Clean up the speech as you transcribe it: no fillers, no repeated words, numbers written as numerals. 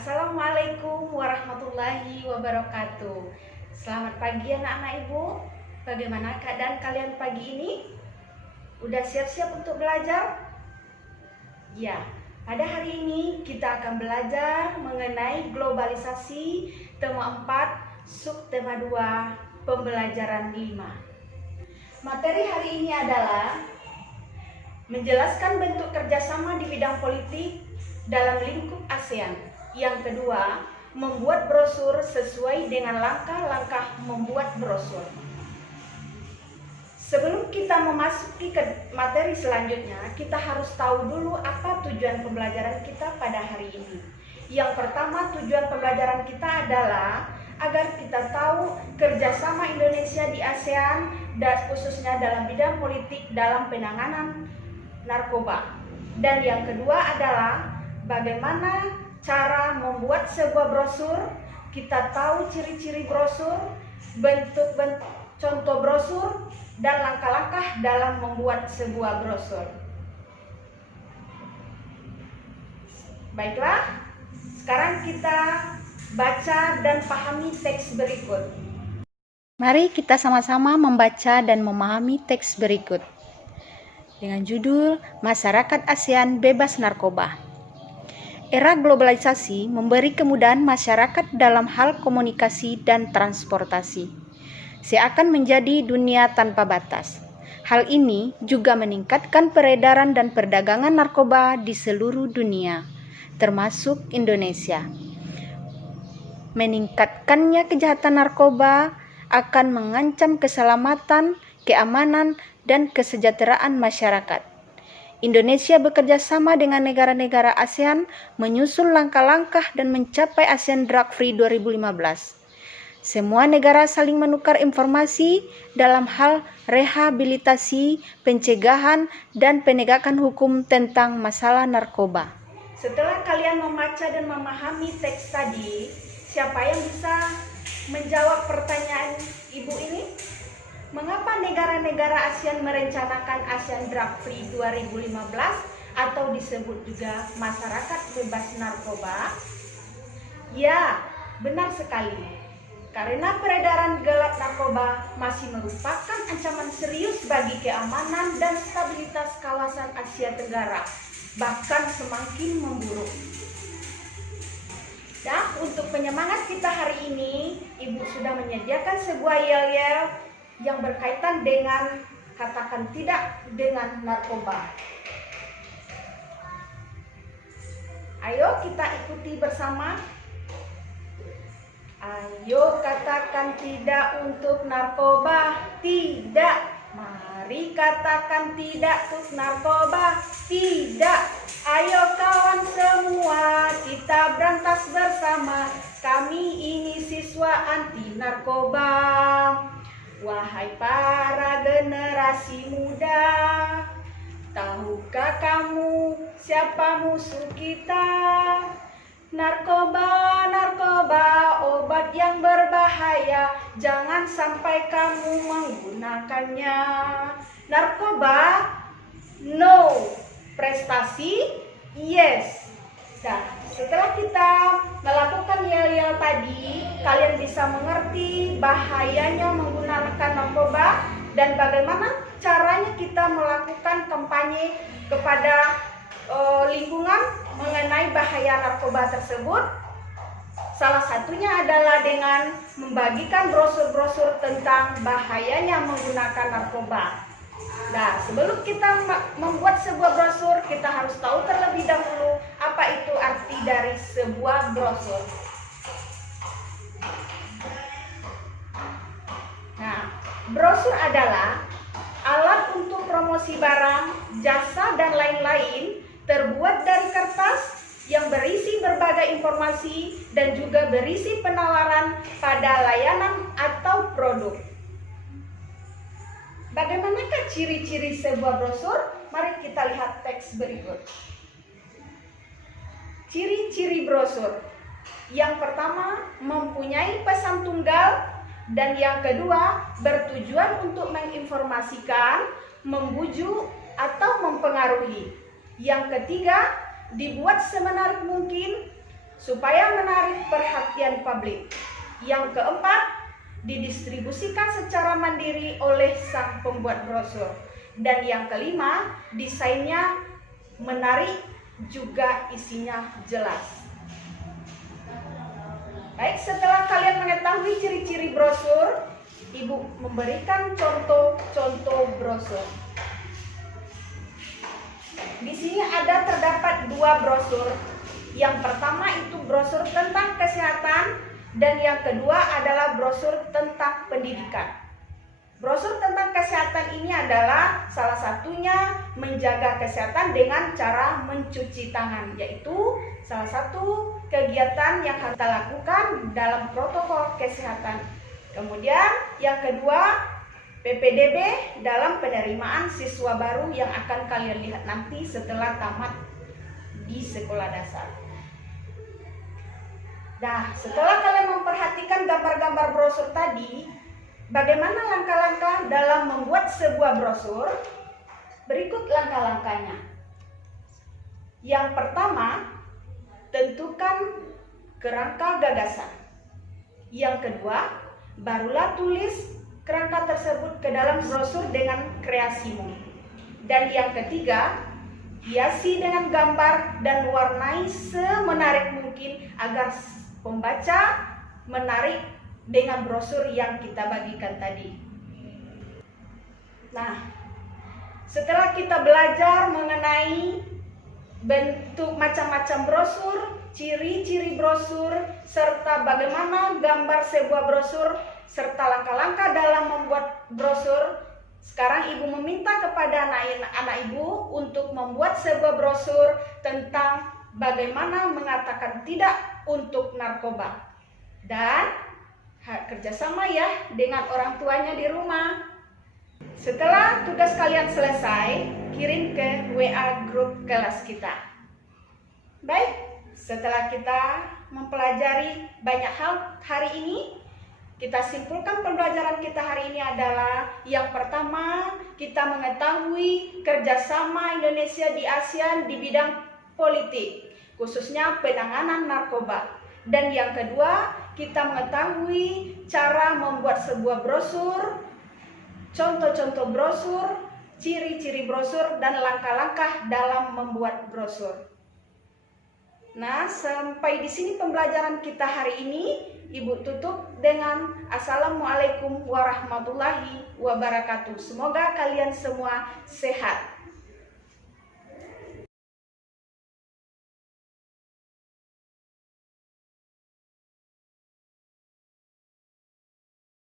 Assalamualaikum warahmatullahi wabarakatuh. Selamat pagi anak-anak ibu. Bagaimana keadaan kalian pagi ini? Udah siap-siap untuk belajar? Ya, pada hari ini kita akan belajar mengenai globalisasi tema 4, subtema 2, pembelajaran 5. Materi hari ini adalah menjelaskan bentuk kerjasama di bidang politik dalam lingkup ASEAN. Yang kedua, membuat brosur sesuai dengan langkah-langkah membuat brosur. Sebelum kita memasuki ke materi selanjutnya, kita harus tahu dulu apa tujuan pembelajaran kita pada hari ini. Yang pertama, tujuan pembelajaran kita adalah agar kita tahu kerjasama Indonesia di ASEAN dan khususnya dalam bidang politik dalam penanganan narkoba. Dan yang kedua adalah bagaimana cara membuat sebuah brosur. Kita tahu ciri-ciri brosur, bentuk-bentuk contoh brosur, dan langkah-langkah dalam membuat sebuah brosur. Baiklah, sekarang kita baca dan pahami teks berikut. Mari kita sama-sama membaca dan memahami teks berikut. Dengan judul Masyarakat ASEAN Bebas Narkoba. Era globalisasi memberi kemudahan masyarakat dalam hal komunikasi dan transportasi. Seakan menjadi dunia tanpa batas. Hal ini juga meningkatkan peredaran dan perdagangan narkoba di seluruh dunia, termasuk Indonesia. Meningkatkannya kejahatan narkoba akan mengancam keselamatan, keamanan, dan kesejahteraan masyarakat. Indonesia bekerja sama dengan negara-negara ASEAN menyusun langkah-langkah dan mencapai ASEAN Drug Free 2015. Semua negara saling menukar informasi dalam hal rehabilitasi, pencegahan, dan penegakan hukum tentang masalah narkoba. Setelah kalian membaca dan memahami teks tadi, siapa yang bisa menjawab pertanyaan ibu ini? Mengapa negara-negara ASEAN merencanakan ASEAN Drug Free 2015 atau disebut juga masyarakat bebas narkoba? Ya, benar sekali. Karena peredaran gelap narkoba masih merupakan ancaman serius bagi keamanan dan stabilitas kawasan Asia Tenggara, bahkan semakin memburuk. Dan untuk penyemangat kita hari ini, Ibu sudah menyediakan sebuah yel-yel yang berkaitan dengan katakan tidak dengan narkoba. Ayo kita ikuti bersama. Ayo katakan tidak untuk narkoba. Tidak. Mari katakan tidak untuk narkoba. Tidak. Ayo kawan semua, kita berantas bersama. Kami ini siswa anti narkoba. Wahai para generasi muda, tahukah kamu siapa musuh kita? Narkoba, narkoba, obat yang berbahaya, jangan sampai kamu menggunakannya. Narkoba, no. Prestasi, yes. Nah, setelah kita melakukan yel-yel tadi, kalian bisa mengerti bahayanya menggunakan narkoba dan bagaimana caranya kita melakukan kampanye kepada lingkungan mengenai bahaya narkoba tersebut. Salah satunya adalah dengan membagikan brosur-brosur tentang bahayanya menggunakan narkoba. Nah, sebelum kita membuat sebuah brosur, kita harus tahu terlebih dahulu apa itu arti dari sebuah brosur. Nah, brosur adalah alat untuk promosi barang, jasa, dan lain-lain terbuat dari kertas yang berisi berbagai informasi dan juga berisi penawaran pada layanan atau produk. Bagaimanakah ciri-ciri sebuah brosur? Mari kita lihat teks berikut. Ciri-ciri brosur. Yang pertama, mempunyai pesan tunggal, dan yang kedua, bertujuan untuk menginformasikan, membujuk, atau mempengaruhi. Yang ketiga, dibuat semenarik mungkin supaya menarik perhatian publik. Yang keempat, didistribusikan secara mandiri oleh sang pembuat brosur. Dan yang kelima, desainnya menarik juga isinya jelas. Baik, setelah kalian mengetahui ciri-ciri brosur, Ibu memberikan contoh-contoh brosur. Di sini terdapat dua brosur. Yang pertama itu brosur tentang kesehatan dan yang kedua adalah brosur tentang pendidikan. Brosur tentang kesehatan ini adalah salah satunya menjaga kesehatan dengan cara mencuci tangan, yaitu salah satu kegiatan yang harus kita lakukan dalam protokol kesehatan. Kemudian yang kedua, PPDB dalam penerimaan siswa baru yang akan kalian lihat nanti setelah tamat di sekolah dasar. Nah, setelah kalian memperhatikan gambar-gambar brosur tadi, bagaimana langkah-langkah dalam membuat sebuah brosur? Berikut langkah-langkahnya. Yang pertama, tentukan kerangka gagasan. Yang kedua, barulah tulis kerangka tersebut ke dalam brosur dengan kreasimu. Dan yang ketiga, hiasi dengan gambar dan warnai semenarik mungkin agar pembaca menarik dengan brosur yang kita bagikan tadi. Nah, setelah kita belajar mengenai bentuk macam-macam brosur, ciri-ciri brosur, serta bagaimana gambar sebuah brosur, serta langkah-langkah dalam membuat brosur, sekarang Ibu meminta kepada anak Ibu untuk membuat sebuah brosur tentang bagaimana mengatakan tidak untuk narkoba. Dan kerjasama ya dengan orang tuanya di rumah. Setelah tugas kalian selesai, kirim ke WA grup kelas kita. Baik, setelah kita mempelajari banyak hal hari ini, kita simpulkan pembelajaran kita hari ini adalah yang pertama, kita mengetahui kerjasama Indonesia di ASEAN di bidang politik, khususnya penanganan narkoba. Dan yang kedua, kita mengetahui cara membuat sebuah brosur, contoh-contoh brosur, ciri-ciri brosur, dan langkah-langkah dalam membuat brosur. Nah, sampai di sini pembelajaran kita hari ini. Ibu tutup dengan Assalamualaikum warahmatullahi wabarakatuh. Semoga kalian semua sehat.